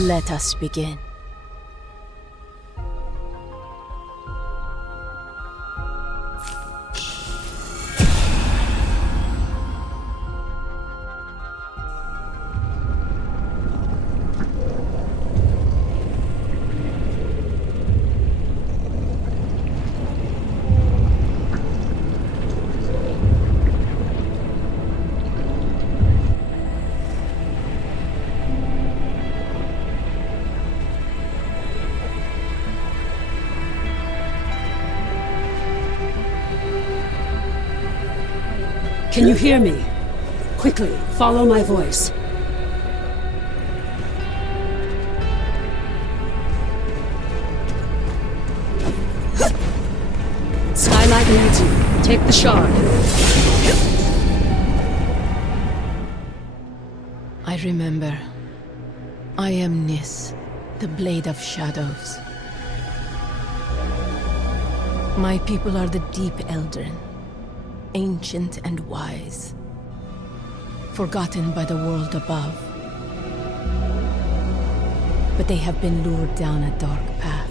Let us begin. Can you hear me? Quickly, follow my voice. Skylight needs you. Take the shard. I remember. I am Nis, the Blade of Shadows. My people are the Deep Eldrin. Ancient and wise, forgotten by the world above. But they have been lured down a dark path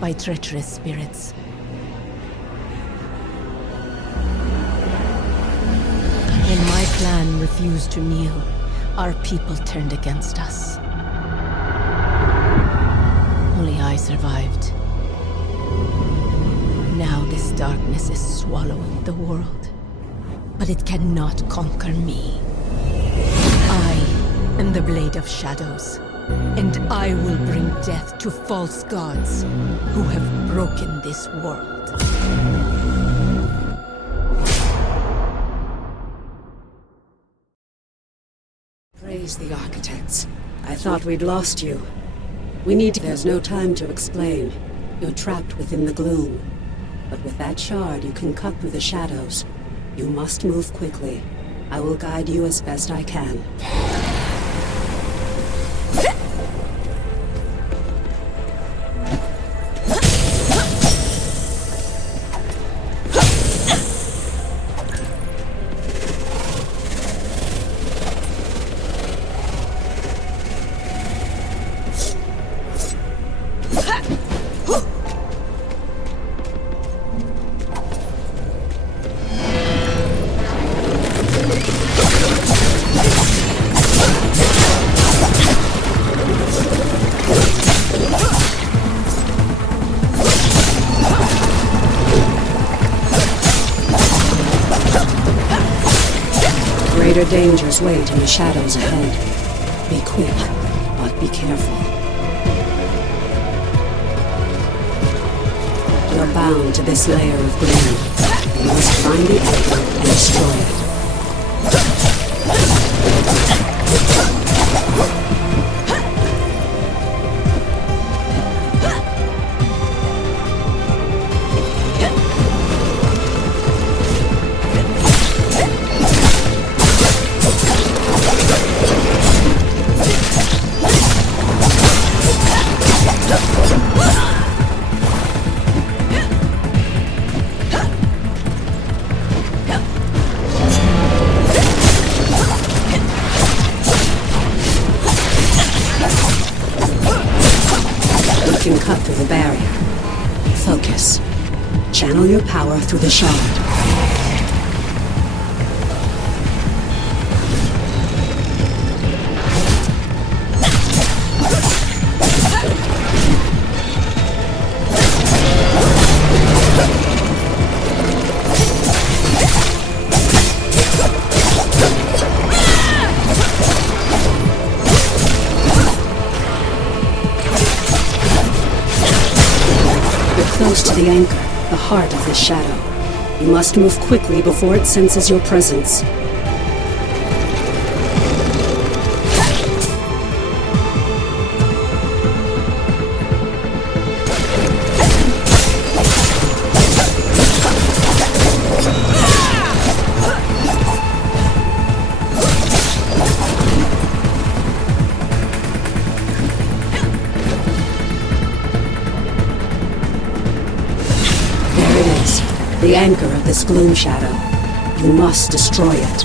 by treacherous spirits. When my clan refused to kneel, our people turned against us. Only I survived. Now this darkness is swallowing the world. But it cannot conquer me. I am the Blade of Shadows, and I will bring death to false gods who have broken this world. Praise the architects. I thought we'd lost you. We need to... There's no time to explain. You're trapped within the gloom. But with that shard, you can cut through the shadows. You must move quickly. I will guide you as best I can. Greater dangers wait in the shadows ahead. Be quick, but be careful. You're bound to this layer of gloom. You must find the anchor and destroy it. Cut through the barrier. Focus. Channel your power through the shard. Close to the anchor, the heart of this shadow. You must move quickly before it senses your presence. The anchor of this gloom shadow. You must destroy it.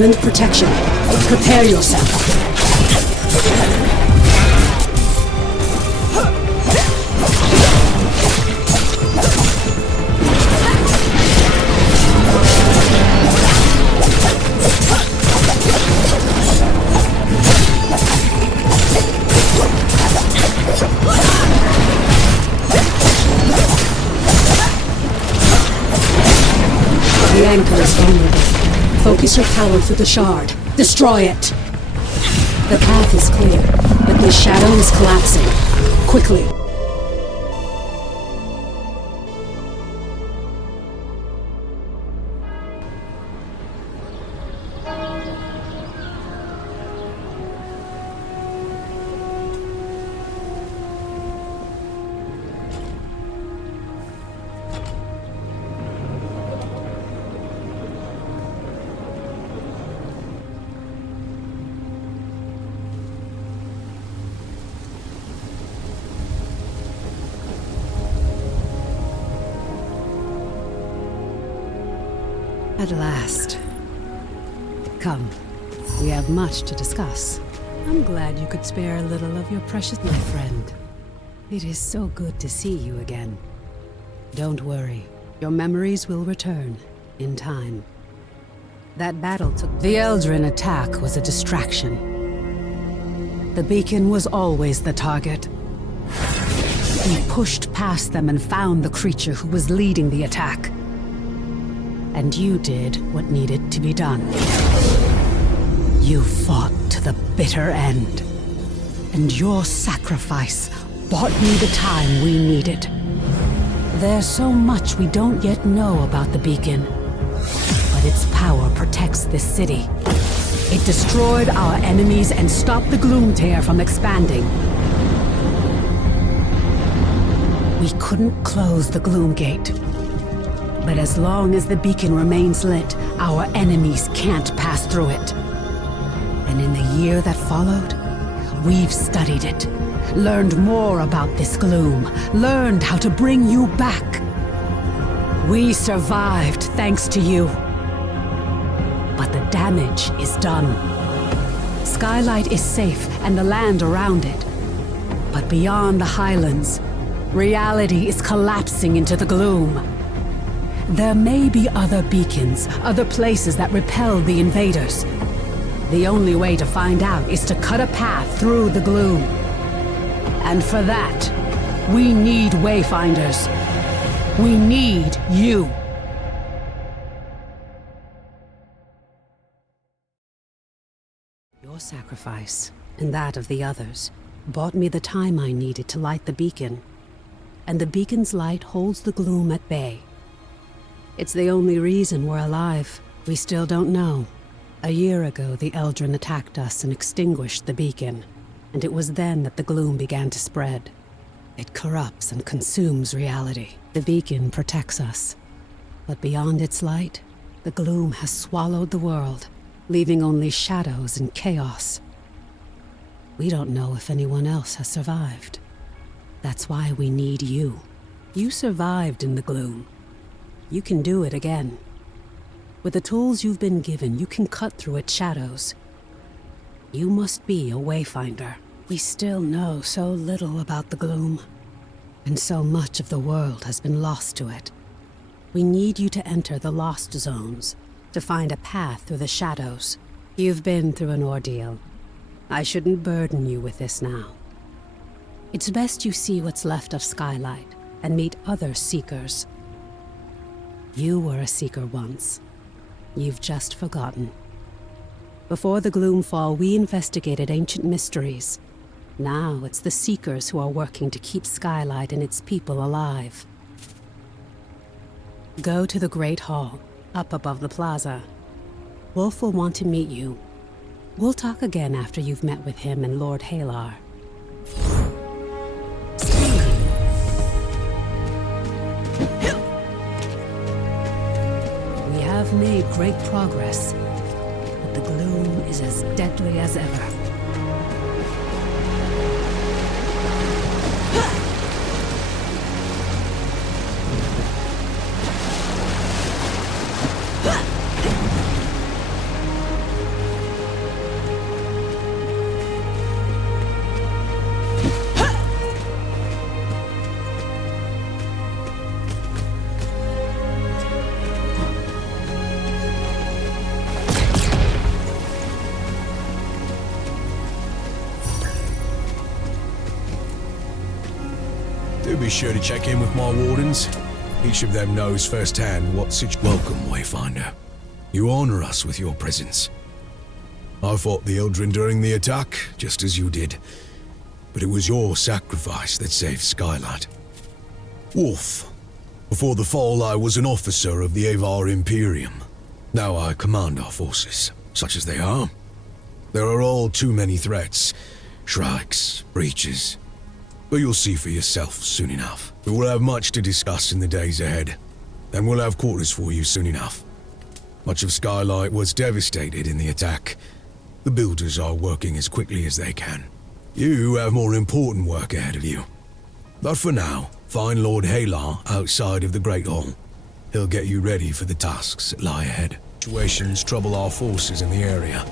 summoned protection. Prepare yourself. The anchor is vulnerable. Focus your power through the shard. Destroy it! The path is clear, but the shadow is collapsing. Quickly! At last. Come, we have much to discuss. I'm glad you could spare a little of your precious, my friend. It is so good to see you again. Don't worry, your memories will return, in time. That battle took... The Eldrin attack was a distraction. The beacon was always the target. We pushed past them and found the creature who was leading the attack. And you did what needed to be done. You fought to the bitter end. And your sacrifice bought me the time we needed. There's so much we don't yet know about the beacon. But its power protects this city. It destroyed our enemies and stopped the gloom tear from expanding. We couldn't close the gloom gate. But as long as the beacon remains lit, our enemies can't pass through it. And in the year that followed, we've studied it, learned more about this gloom, learned how to bring you back. We survived thanks to you. But the damage is done. Skylight is safe and the land around it. But beyond the highlands, reality is collapsing into the gloom. There may be other beacons, other places that repel the invaders. The only way to find out is to cut a path through the gloom. And for that, we need Wayfinders. We need you. Your sacrifice, and that of the others, bought me the time I needed to light the beacon. And the beacon's light holds the gloom at bay. It's the only reason we're alive. We still don't know. A year ago, the Eldrin attacked us and extinguished the beacon. And it was then that the gloom began to spread. It corrupts and consumes reality. The beacon protects us. But beyond its light, the gloom has swallowed the world, leaving only shadows and chaos. We don't know if anyone else has survived. That's why we need you. You survived in the gloom. You can do it again. With the tools you've been given, you can cut through its shadows. You must be a Wayfinder. We still know so little about the gloom, and so much of the world has been lost to it. We need you to enter the lost zones, to find a path through the shadows. You've been through an ordeal. I shouldn't burden you with this now. It's best you see what's left of Skylight, and meet other Seekers. You were a Seeker once. You've just forgotten. Before the Gloomfall, we investigated ancient mysteries. Now it's the Seekers who are working to keep Skylight and its people alive. Go to the Great Hall, up above the plaza. Wolf will want to meet you. We'll talk again after you've met with him and Lord Halar. We have made great progress, but the gloom is as deadly as ever. be sure to check in with my wardens. Each of them knows firsthand what Welcome, Wayfinder. You honor us with your presence. I fought the Eldrin during the attack, just as you did. But it was your sacrifice that saved Skylight. Wolf. Before the fall, I was an officer of the Avar Imperium. Now I command our forces, such as they are. There are all too many threats. Shrikes, breaches. But you'll see for yourself soon enough. We will have much to discuss in the days ahead. And we'll have quarters for you soon enough. Much of Skylight was devastated in the attack. The builders are working as quickly as they can. You have more important work ahead of you. But for now, find Lord Halar outside of the Great Hall. He'll get you ready for the tasks that lie ahead. Situations trouble our forces in the area.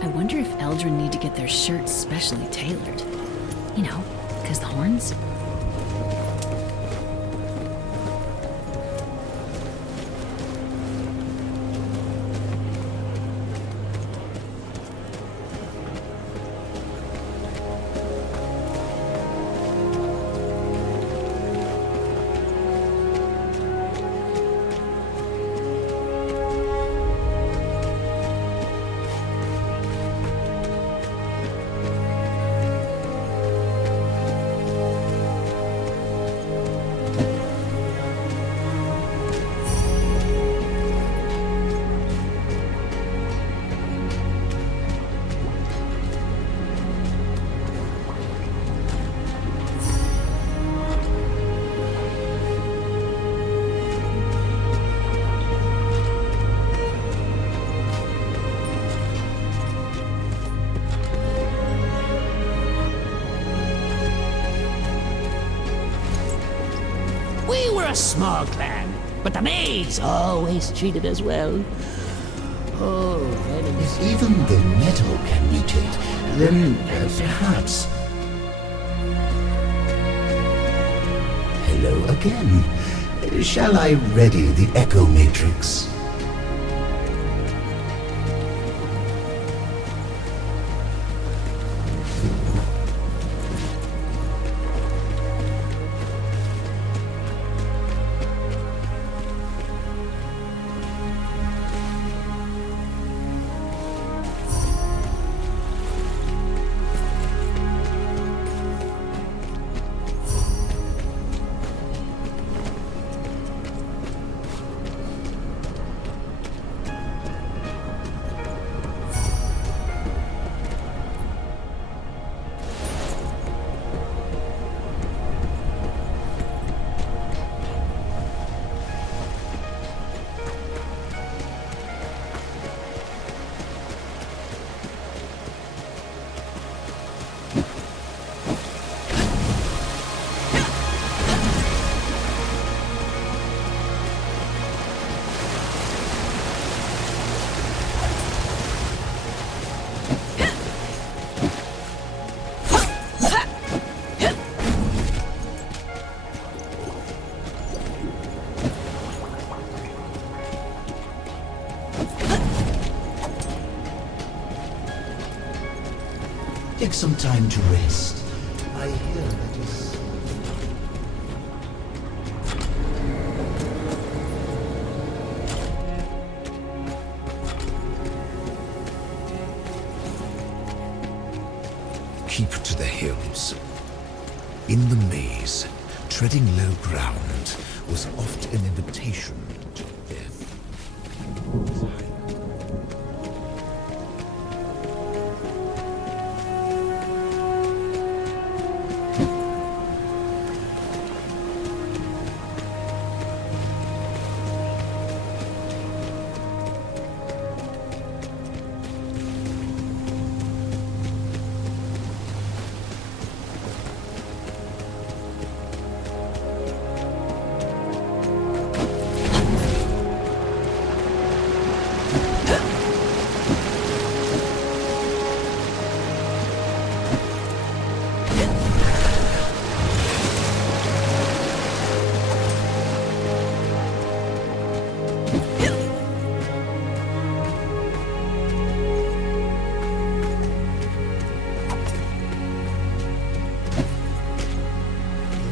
I wonder if Eldrin need to get their shirts specially tailored. You know, because the horns? We were a small clan, but the maids always treated us well. Oh, If even the metal can reach it, then perhaps... Hello again. Shall I ready the Echo Matrix? Take some time to rest. I hear that is... keep to the hills. In the maze, treading low ground was oft an invitation to death.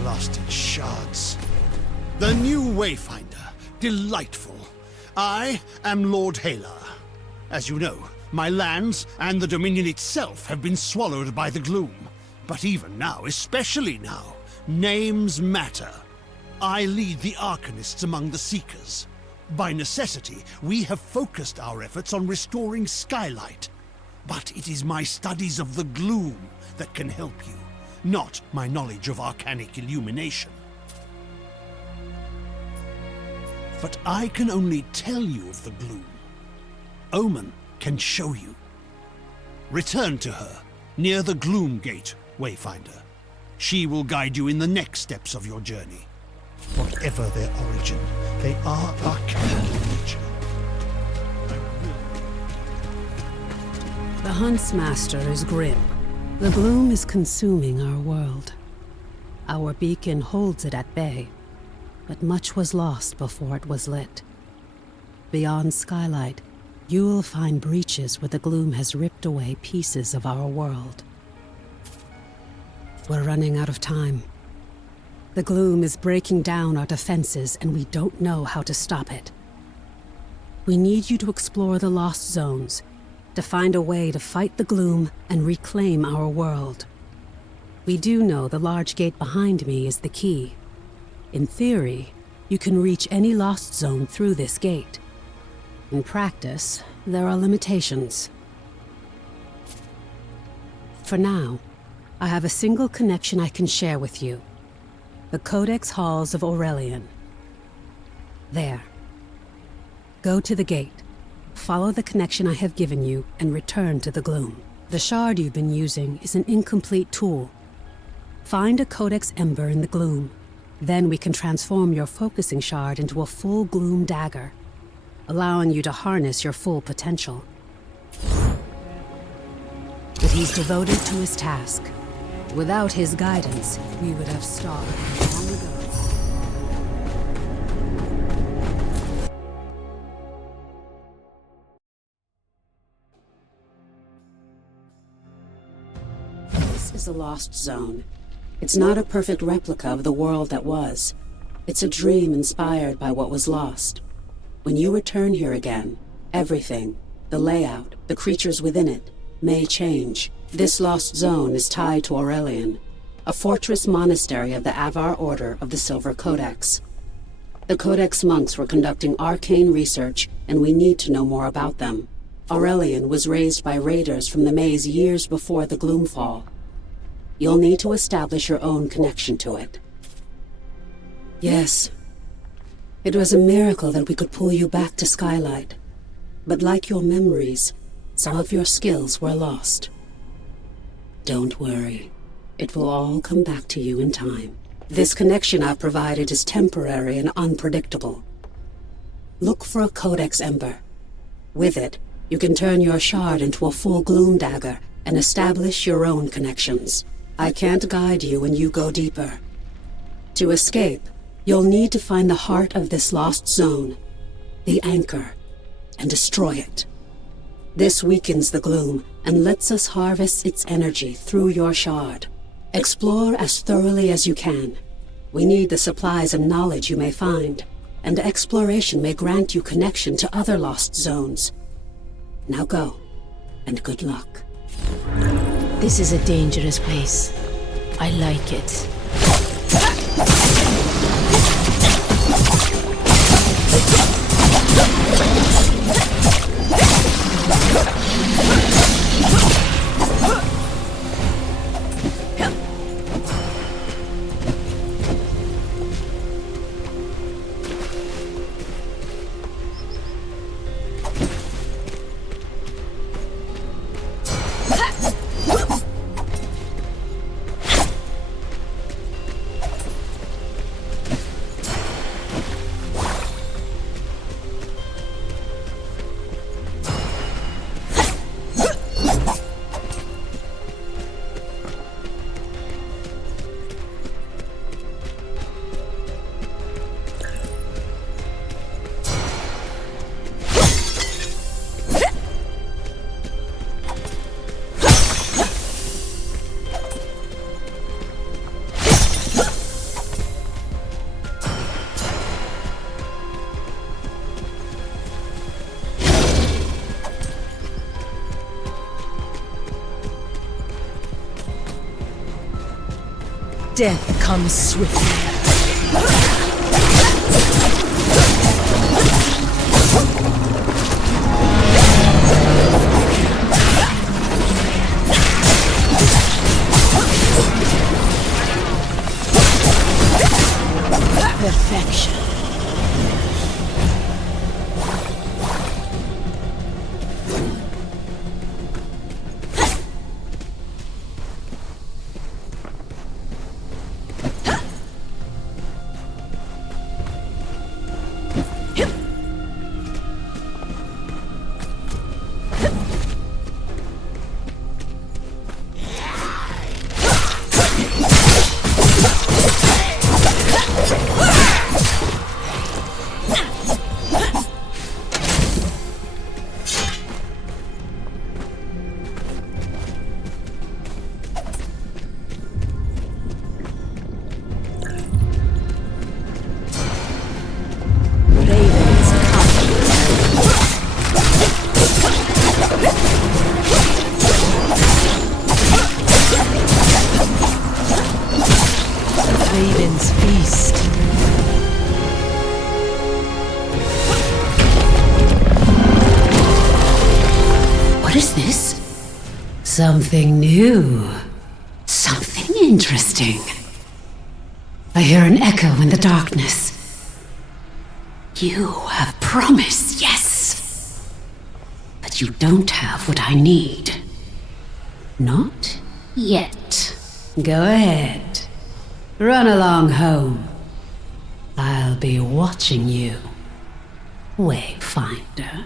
Lost its shards. The new Wayfinder. Delightful. I am Lord Halar. As you know, my lands and the Dominion itself have been swallowed by the gloom. But even now, especially now, names matter. I lead the Arcanists among the Seekers. By necessity, we have focused our efforts on restoring Skylight. But it is my studies of the gloom that can help you, not my knowledge of arcanic illumination. But I can only tell you of the gloom. Omen can show you. Return to her, near the Gloom Gate, Wayfinder. She will guide you in the next steps of your journey. Whatever their origin, they are arcanic in nature. The Huntsmaster is grim. The gloom is consuming our world. Our beacon holds it at bay, but much was lost before it was lit. Beyond Skylight, you will find breaches where the gloom has ripped away pieces of our world. We're running out of time. The gloom is breaking down our defenses, and we don't know how to stop it. We need you to explore the Lost Zones, to find a way to fight the gloom and reclaim our world. We do know the large gate behind me is the key. In theory, you can reach any Lost Zone through this gate. In practice, there are limitations. For now, I have a single connection I can share with you. The Codex Halls of Aurelian. There. Go to the gate. Follow the connection I have given you and return to the gloom. The shard you've been using is an incomplete tool. Find a Codex Ember in the gloom. Then we can transform your focusing shard into a full gloom dagger, allowing you to harness your full potential. But he's devoted to his task. Without his guidance, we would have starved long ago. This is a lost zone. It's not a perfect replica of the world that was. It's a dream inspired by what was lost. When you return here again, everything, the layout, the creatures within it, may change. This lost zone is tied to Aurelian, a fortress monastery of the Avar Order of the Silver Codex. The Codex monks were conducting arcane research, and we need to know more about them. Aurelian was raised by raiders from the maze years before the Gloomfall. You'll need to establish your own connection to it. Yes. It was a miracle that we could pull you back to Skylight. But like your memories, some of your skills were lost. Don't worry. It will all come back to you in time. This connection I've provided is temporary and unpredictable. Look for a Codex Ember. With it, you can turn your shard into a full gloom dagger and establish your own connections. I can't guide you when you go deeper. To escape, you'll need to find the heart of this lost zone, the anchor, and destroy it. This weakens the gloom and lets us harvest its energy through your shard. Explore as thoroughly as you can. We need the supplies and knowledge you may find, and exploration may grant you connection to other lost zones. Now go, and good luck. This is a dangerous place. I like it. Death comes swiftly. Perfection. Raven's feast. What is this? Something new. Something interesting. I hear an echo in the darkness. You have promise, yes. But you don't have what I need. Not yet. Go ahead. Run along home. I'll be watching you, Wayfinder.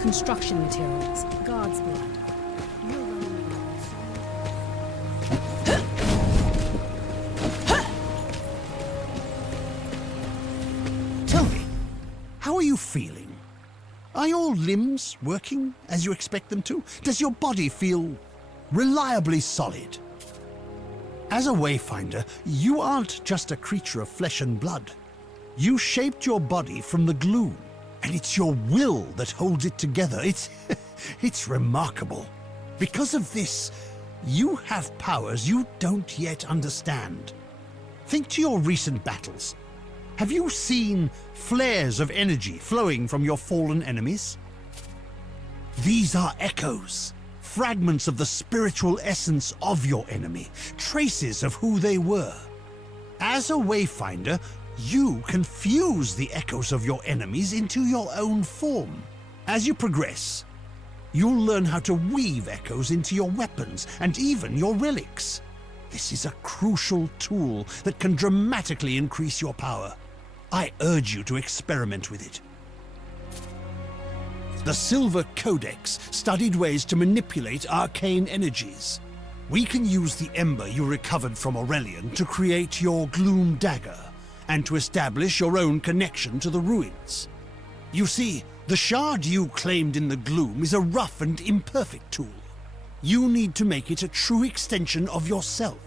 Construction materials, God's blood. You're running around. Tell me, how are you feeling? Are your limbs working as you expect them to? Does your body feel reliably solid? As a Wayfinder, you aren't just a creature of flesh and blood. You shaped your body from the gloom. And it's your will that holds it together. It's remarkable. Because of this, you have powers you don't yet understand. Think to your recent battles. Have you seen flares of energy flowing from your fallen enemies? These are echoes, fragments of the spiritual essence of your enemy, traces of who they were. As a Wayfinder, you can fuse the echoes of your enemies into your own form. As you progress, you'll learn how to weave echoes into your weapons and even your relics. This is a crucial tool that can dramatically increase your power. I urge you to experiment with it. The Silver Codex studied ways to manipulate arcane energies. We can use the ember you recovered from Aurelian to create your Gloom Dagger, and to establish your own connection to the ruins. You see, the shard you claimed in the gloom is a rough and imperfect tool. You need to make it a true extension of yourself,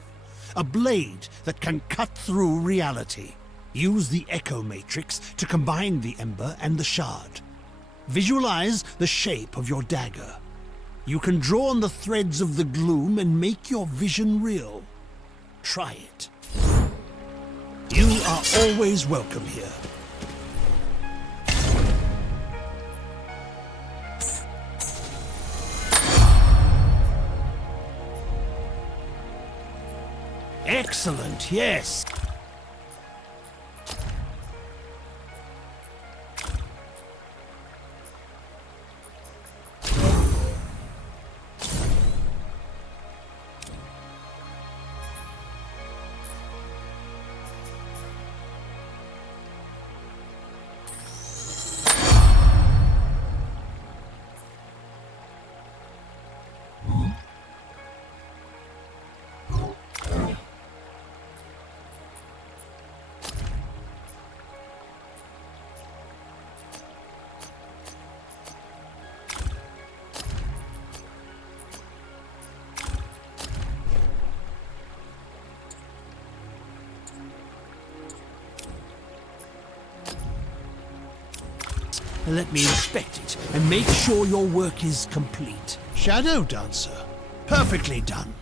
a blade that can cut through reality. Use the Echo Matrix to combine the ember and the shard. Visualize the shape of your dagger. You can draw on the threads of the gloom and make your vision real. Try it. You are always welcome here. Excellent, yes. Let me inspect it and make sure your work is complete. Shadow Dancer. Perfectly done.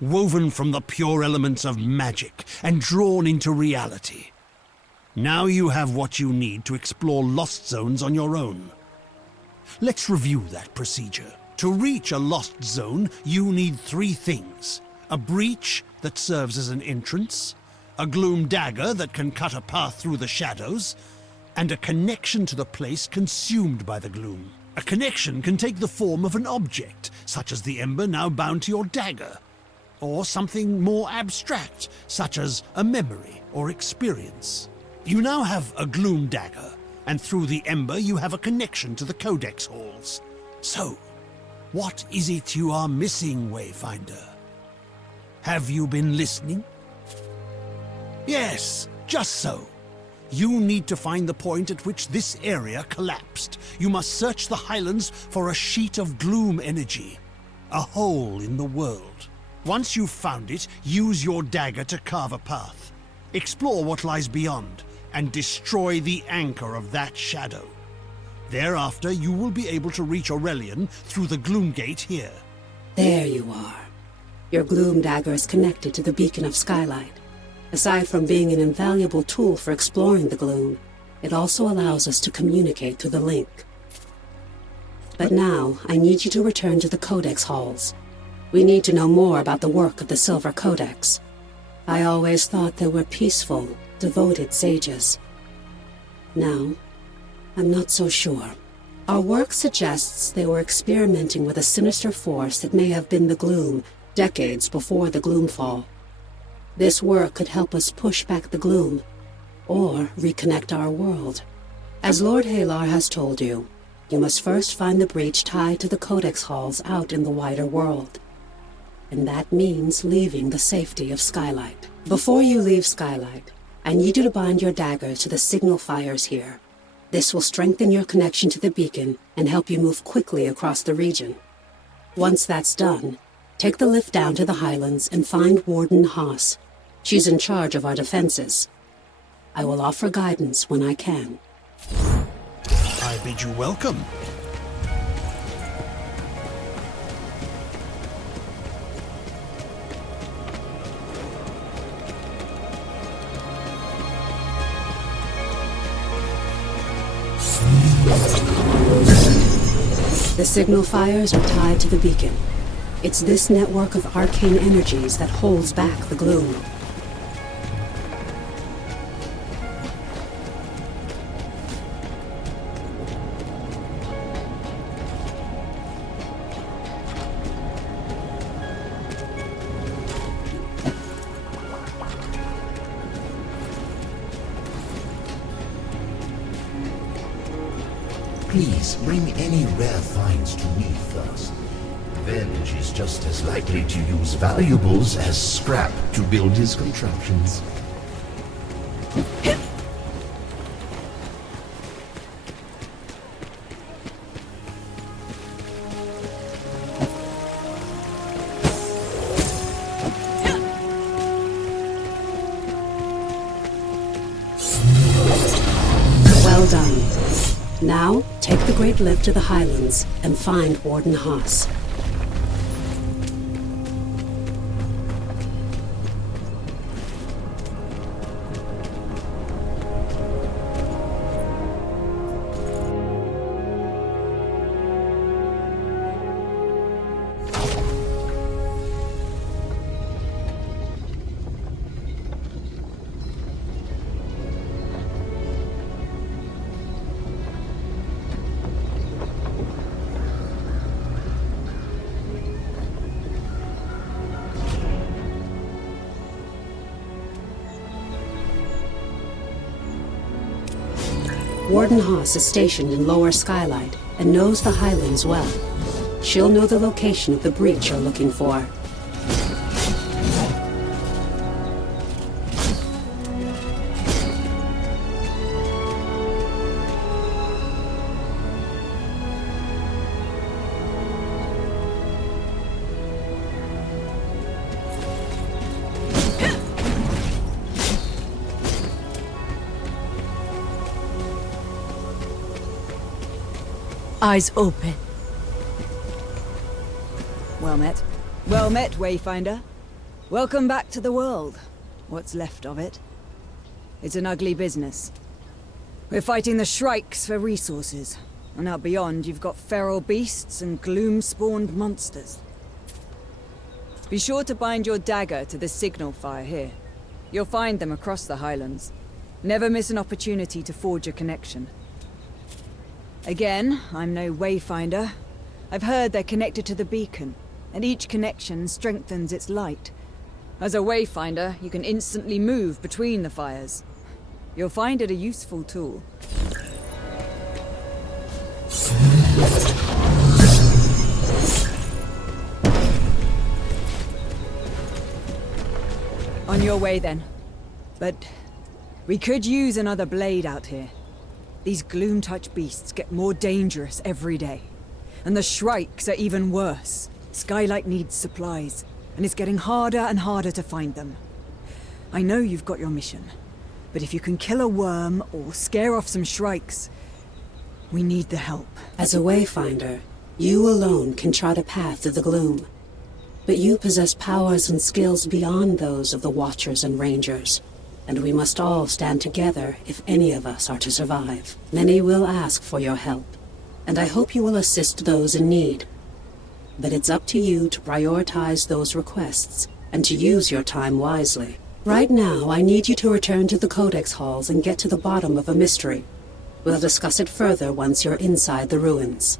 Woven from the pure elements of magic and drawn into reality. Now you have what you need to explore lost zones on your own. Let's review that procedure. To reach a lost zone, you need 3 things. A breach that serves as an entrance, a gloom dagger that can cut a path through the shadows, and a connection to the place consumed by the gloom. A connection can take the form of an object, such as the ember now bound to your dagger, or something more abstract, such as a memory or experience. You now have a gloom dagger, and through the ember you have a connection to the Codex halls. So, what is it you are missing, Wayfinder? Have you been listening? Yes, just so. You need to find the point at which this area collapsed. You must search the Highlands for a sheet of gloom energy, a hole in the world. Once you've found it, use your dagger to carve a path. Explore what lies beyond, and destroy the anchor of that shadow. Thereafter, you will be able to reach Aurelian through the Gloom Gate here. There you are. Your gloom dagger is connected to the beacon of Skylight. Aside from being an invaluable tool for exploring the gloom, it also allows us to communicate through the link. But now, I need you to return to the Codex halls. We need to know more about the work of the Silver Codex. I always thought they were peaceful, devoted sages. Now, I'm not so sure. Our work suggests they were experimenting with a sinister force that may have been the gloom, decades before the Gloomfall. This work could help us push back the gloom, or reconnect our world. As Lord Halar has told you, you must first find the breach tied to the Codex halls out in the wider world. And that means leaving the safety of Skylight. Before you leave Skylight, I need you to bind your dagger to the signal fires here. This will strengthen your connection to the beacon and help you move quickly across the region. Once that's done, take the lift down to the Highlands and find Warden Haas. She's in charge of our defenses. I will offer guidance when I can. I bid you welcome. The signal fires are tied to the beacon. It's this network of arcane energies that holds back the gloom. Please, bring any rare finds to me first. Venge is just as likely to use valuables as scrap to build his contraptions. Well done. Now, take the Great Lift to the Highlands and find Warden Haas. Warden Haas is stationed in Lower Skylight and knows the Highlands well. She'll know the location of the breach you're looking for. Eyes open. Well met. Well met, Wayfinder. Welcome back to the world. What's left of it. It's an ugly business. We're fighting the Shrikes for resources. And out beyond, you've got feral beasts and gloom-spawned monsters. Be sure to bind your dagger to the signal fire here. You'll find them across the Highlands. Never miss an opportunity to forge a connection. Again, I'm no Wayfinder. I've heard they're connected to the beacon, and each connection strengthens its light. As a Wayfinder, you can instantly move between the fires. You'll find it a useful tool. On your way then. But we could use another blade out here. These Gloom-Touch beasts get more dangerous every day. And the Shrikes are even worse. Skylight needs supplies, and it's getting harder and harder to find them. I know you've got your mission, but if you can kill a worm or scare off some Shrikes, we need the help. As a Wayfinder, you alone can chart a path through the gloom. But you possess powers and skills beyond those of the Watchers and Rangers. And we must all stand together if any of us are to survive. Many will ask for your help, and I hope you will assist those in need. But it's up to you to prioritize those requests, and to use your time wisely. Right now, I need you to return to the Codex Halls and get to the bottom of a mystery. We'll discuss it further once you're inside the ruins.